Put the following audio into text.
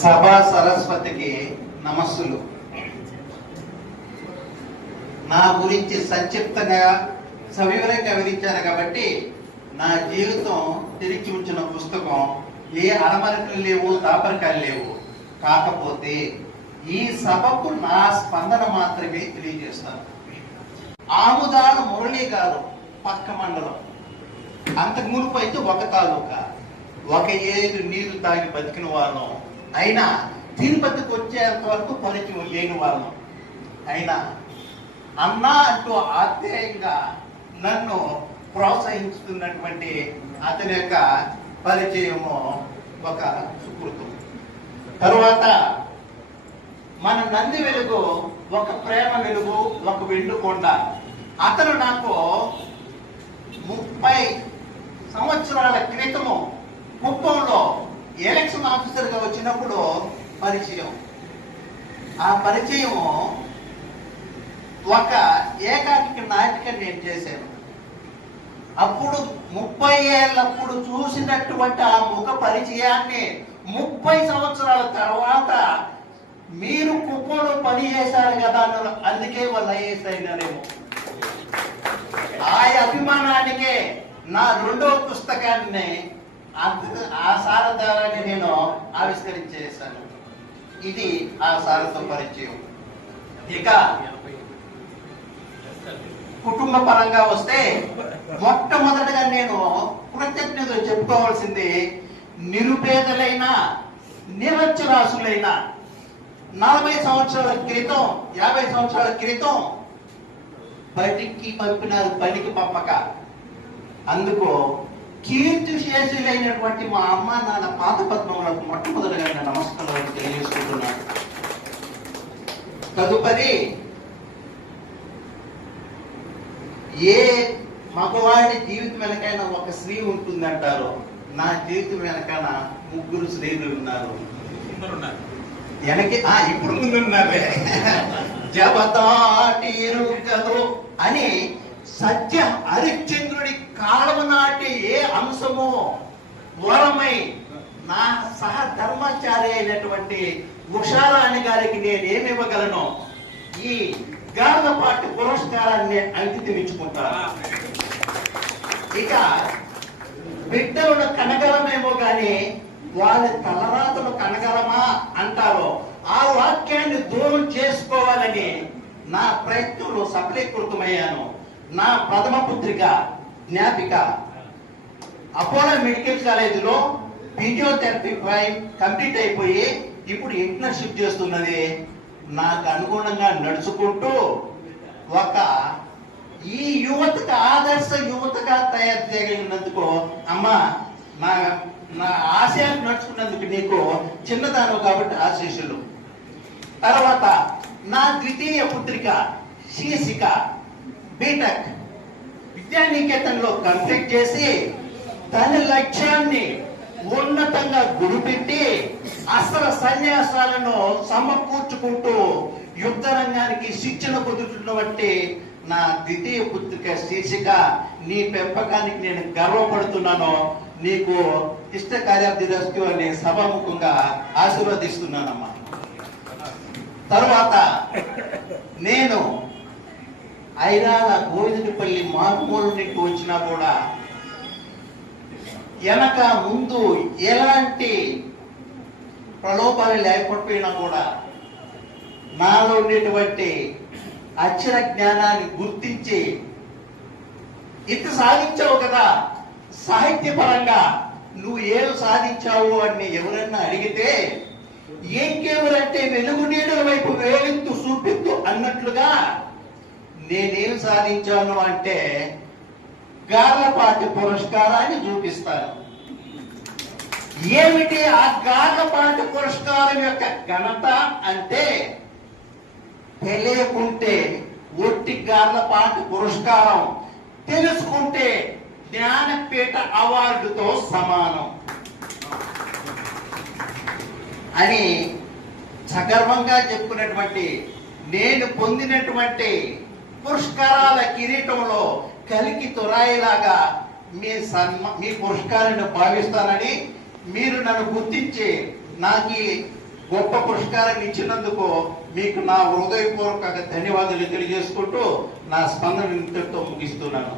సభా సరస్వతికి నమస్సులు. నా గురించి సంక్షిప్తంగా సవివరంగా వివరించాను కాబట్టి నా జీవితం తిరిగి ఉంచిన పుస్తకం ఏ అరమరికలు లేవు, దాపరికాలు లేవు. కాకపోతే ఈ సభకు నా స్పందన మాత్రమే తెలియజేస్తాను. ఆముదాల మురళి గారు పక్క మండలం, అంతకు మునుపు అయితే ఒక తాలూకా, ఒక ఏరు నీళ్లు తాగి బతికిన వాళ్ళం. అయినా తిరుపతికి వచ్చేంత వరకు పరిచయం లేని వాళ్ళం. అయినా అన్నా అంటూ ఆత్మీయంగా నన్ను ప్రోత్సహిస్తున్నటువంటి అతని యొక్క పరిచయము ఒక సుకృతం. తరువాత మన నంది వెలుగు ఒక ప్రేమ వెలుగు, ఒక వెండుకొండ. అతను నాకు 30 సంవత్సరాల క్రితము కుప్పంలో ఎలక్షన్ ఆఫీసర్గా వచ్చినప్పుడు పరిచయం. ఆ పరిచయం ఒక ఏకాంకిక నాటిక నేను చేశాను. అప్పుడు 30 ఏళ్ళప్పుడు చూసినటువంటి ఆ ముఖ పరిచయాన్ని 30 సంవత్సరాల తర్వాత మీరు కుప్పంలో పని చేశారు కదా అన్నారు. అందుకే వాళ్ళు ఐఏఎస్ అయినారేమో. ఆ అభిమానానికే నా 2వ పుస్తకాన్ని ఆ సార ద్వారానే నేను ఆవిష్కరించేశాను. ఇది ఆ సారతో పరిచయం. ఇక కుటుంబ పరంగా వస్తే మొట్టమొదటిగా నేను కృతజ్ఞతలు చెప్పుకోవాల్సింది నిరుపేదలైన నిరక్షరాసులైన 40 సంవత్సరాల క్రితం 50 సంవత్సరాల క్రితం బయటికి పంపినారు, పనికి పంపక. అందుకు కీర్తి శేషులైనటువంటి మా అమ్మ నాన్న పాత పద్మములకు మొట్టమొదటిగా నేను నమస్కారం తెలియజేసుకుంటున్నాను. తదుపరి ఏ మగవాడి జీవితం వెనకైనా ఒక స్త్రీ ఉంటుందంటారు. నా జీవితం వెనకాల 3 స్త్రీలు ఉన్నారు. వెనక్కి ఇప్పుడు ముందున్నారే. జబతాటిరుగదు అని సత్య హరిశ్చంద్రుడి కాలవ నాటి ఏ అంశమో వరమై నా సహధర్మచారి అయినటువంటి ఉషారాణి గారికి నేనేమి ఇవ్వగలను? ఈ గార్లపాటి పురస్కారాన్ని అంకితం ఇచ్చుకుంటాను. ఇక బిడ్డలను కనగలమేమో గాని వాళ్ళ తలరాతలు కనగలమా అంటారో ఆ వాక్యాన్ని దూరం చేసుకోవాలని నా ప్రయత్నంలో సఫలీకృతమయ్యాను. నా ప్రథమ పుత్రిక జ్ఞాపిక అపోలో మెడికల్ కాలేజీలో ఫిజియోథెరపీ కంప్లీట్ అయిపోయి ఇప్పుడు ఇంటర్న్షిప్ చేస్తున్నది. నాకు అనుగుణంగా నడుచుకుంటూ ఒక ఈ యువతకు ఆదర్శ యువతగా తయారు చేయగలిగినందుకు అమ్మా నా ఆశయాన్ని నడుచుకున్నందుకు నీకు చిన్నదాను కాబట్టి ఆశీస్సులు. తర్వాత నా ద్వితీయ పుత్రిక శీర్షిక బీటెక్ విద్యానికేతన్లో కంప్లీట్ చేసి తన లక్ష్యాన్ని ఉన్నతంగా గురిపెట్టి అస్త్ర సన్యాసాలను సమకూర్చుకుంటూ యుద్ధ రంగానికి శిక్షణ పొందుతున్నటువంటి నా ద్వితీయ పుత్రిక శీర్షిక, నీ పెంపకానికి నేను గర్వపడుతున్నాను. నీకు ఇష్ట కార్యాబ్దిరస్తు అని సభాముఖంగా ఆశీర్వదిస్తున్నానమ్మా. తర్వాత నేను ఐరాల గోవిందపల్లి మారుమూల నుండి వచ్చినా కూడా వెనక ముందు ఎలాంటి ప్రలోభాలు లేకపోయినా కూడా నాలో ఉండేటువంటి అక్షర జ్ఞానాన్ని గుర్తించి ఇంత సాధించావు కదా, సాహిత్యపరంగా నువ్వు ఏం సాధించావు అని ఎవరన్నా అడిగితే ఏంకెవరంటే వెలుగు నీడల వైపు వేలెత్తు చూపిత్తు అన్నట్లుగా నేనేం సాధించాను అంటే గార్లపాటి పురస్కారాన్ని చూపిస్తాను. ఏమిటి ఆ గార్లపాటి పురస్కారం యొక్క ఘనత అంటే తెలియకుంటే ఒట్టి గార్లపాటి పురస్కారం, తెలుసుకుంటే జ్ఞానపీఠ అవార్డుతో సమానం అని సగర్వంగా చెప్పుకున్నటువంటి నేను పొందినటువంటి పురస్కారాల కిరీటంలో కలికి తురాయిలాగా మీ పురస్కారాన్ని భావిస్తానని మీరు నన్ను గుర్తించి నాకు ఈ గొప్ప పురస్కారాన్ని ఇచ్చినందుకు మీకు నా హృదయపూర్వక ధన్యవాదాలు తెలియజేసుకుంటూ నా స్పందన ఇంతటితో ముగిస్తున్నాను.